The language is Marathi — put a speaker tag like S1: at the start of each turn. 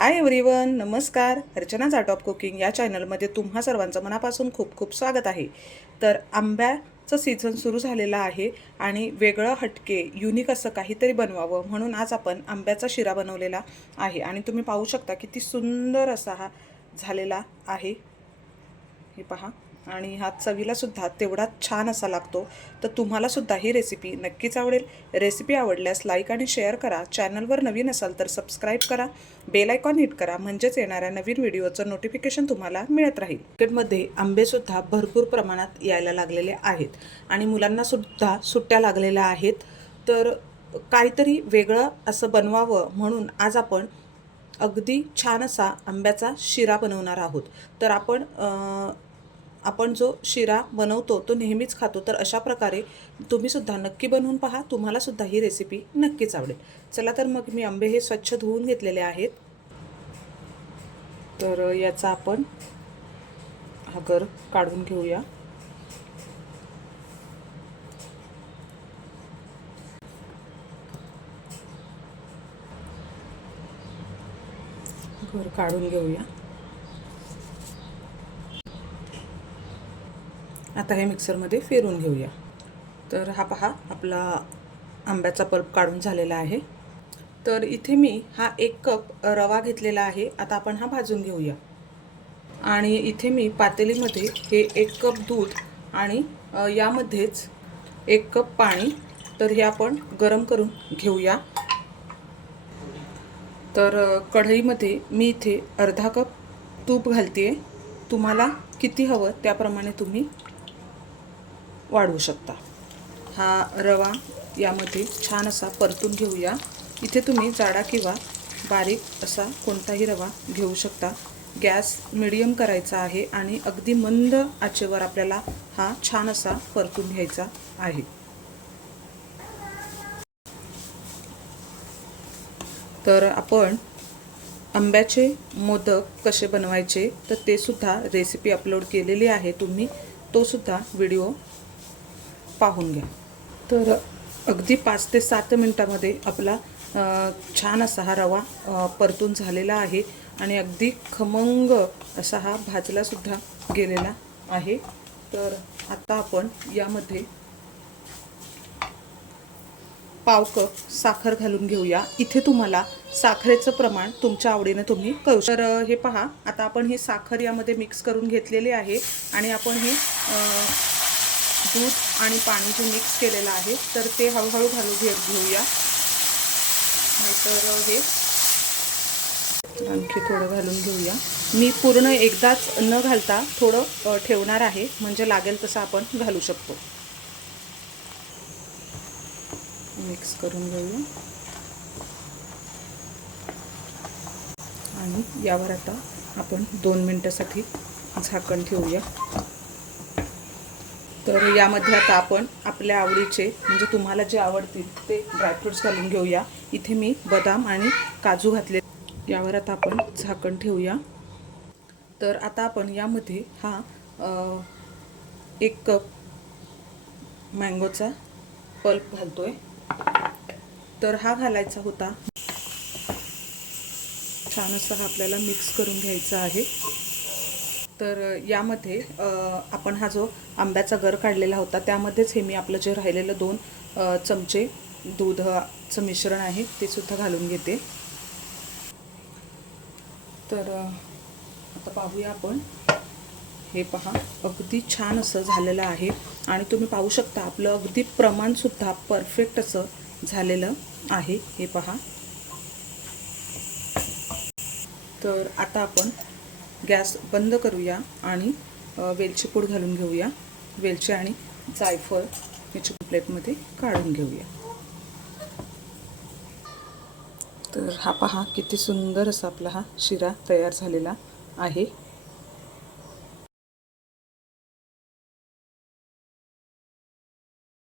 S1: हाय एव्हरीवन नमस्कार. अर्चना आर्ट ऑफ कुकिंग या चॅनलमध्ये तुम्हा सर्वांचं मनापासून खूप खूप स्वागत आहे. तर आंब्याचं सीझन सुरू झालेलं आहे आणि वेगळं हटके युनिक असं काहीतरी बनवावं म्हणून आज आपण आंब्याचा शिरा बनवलेला आहे. आणि तुम्ही पाहू शकता किती सुंदर असा हा झालेला आहे. हे पहा. आणि हा चवीलासुद्धा तेवढाच छान असा लागतो. तर तुम्हालासुद्धा ही रेसिपी नक्कीच आवडेल. रेसिपी आवडल्यास लाईक आणि शेअर करा. चॅनलवर नवीन असाल तर सबस्क्राईब करा. बेल आयकॉन हिट करा. म्हणजेच येणाऱ्या नवीन व्हिडिओचं नोटिफिकेशन तुम्हाला मिळत राहील. मार्केटमध्ये आंबेसुद्धा भरपूर प्रमाणात यायला लागलेले आहेत. आणि मुलांनासुद्धा सुट्ट्या लागलेल्या आहेत. तर काहीतरी वेगळं असं बनवावं म्हणून आज आपण अगदी छान असा आंब्याचा शिरा बनवणार आहोत. तर आपण आपण जो शिरा बनवतो तो नेहमीच खातो तर अशा प्रकारे तुम्हीसुद्धा नक्की बनवून पहा. तुम्हालासुद्धा ही रेसिपी नक्कीच आवडेल. चला तर मग मी आंबे हे स्वच्छ धुवून घेतलेले आहेत. तर याचा आपण हा गर काढून घेऊया. घर काढून घेऊया. आता हे मिक्सरमध्ये फिरून घेऊया. तर हा पहा आपला आंब्याचा पल्प काढून झालेला आहे. तर इथे मी हा एक कप रवा घेतलेला आहे. आता आपण हा भाजून घेऊया. आणि इथे मी पातेलीमध्ये हे एक कप दूध आणि यामध्येच एक कप पाणी तर हे आपण गरम करून घेऊया. तर कढईमध्ये मी इथे अर्धा कप तूप घालते तुम्हाला किती हवं त्याप्रमाणे तुम्ही वाढवू शकता. हा रवा यामध्ये छान असा परतून घेऊया. इथे तुम्ही जाडा किंवा बारीक असा कोणताही रवा घेऊ शकता. गॅस मिडियम करायचा आहे आणि अगदी मंद आचेवर आपल्याला हा छान असा परतून घ्यायचा आहे. तर आपण आंब्याचे मोदक कसे बनवायचे तर ते सुद्धा रेसिपी अपलोड केलेली आहे तुम्ही. तो सुद्धा व्हिडिओ पाहून घ्या. तर अगदी पाच ते सात मिनटामध्ये आपला छान असा हा रवा परतून झालेला आहे आणि अगदी खमंग असा हा भाजलासुद्धा गेलेला आहे. तर आता आपण यामध्ये पाव कप साखर घालून घेऊया. इथे तुम्हाला साखरेचं प्रमाण तुमच्या आवडीने तुम्ही करू तर हे पहा आता आपण ही साखर यामध्ये मिक्स करून घेतलेली आहे आणि आपण हे दूध आणि पाणी जे मिक्स केलेलं आहे तर ते हळूहळू घालू घे घेऊया. नाहीतर हे आणखी थोडं घालून घेऊया. मी पूर्ण एकदाच न घालता थोडं ठेवणार आहे. म्हणजे लागेल तसं आपण घालू शकतो. मिक्स करून घेऊया. आणि यावर आता आपण दोन मिनटासाठी झाकण ठेवूया. तर यामध्ये आता आपण आपल्या आवडीचे म्हणजे तुम्हाला जे आवडतील ते ड्रायफ्रुट्स घालून घेऊया. इथे मी बदाम आणि काजू घातले. यावर आता आपण झाकण ठेवूया. तर आता आपण यामध्ये हा एक कप मँगोचा पल्प घालतोय. तर हा घालायचा होता. छान असा हा आपल्याला मिक्स करून घ्यायचा आहे. तर यामध्ये आपण हा जो आंब्याचा गर काढलेला होता त्यामध्येच हे मी आपलं जे राहिलेलं दोन चमचे दूधचं मिश्रण आहे ते सुद्धा घालून घेते. तर आता पाहूया आपण. हे पहा अगदी छान असं झालेलं आहे. आणि तुम्ही पाहू शकता आपलं अगदी प्रमाणसुद्धा परफेक्ट असं झालेलं आहे. हे पहा. तर आता आपण गॅस बंद करूया आणि वेलची पूड घालून घेऊया. वेलची आणि जायफळ याची प्लेटमध्ये काढून घेऊया. तर हा पहा किती सुंदर असा आपला हा शिरा तयार झालेला आहे.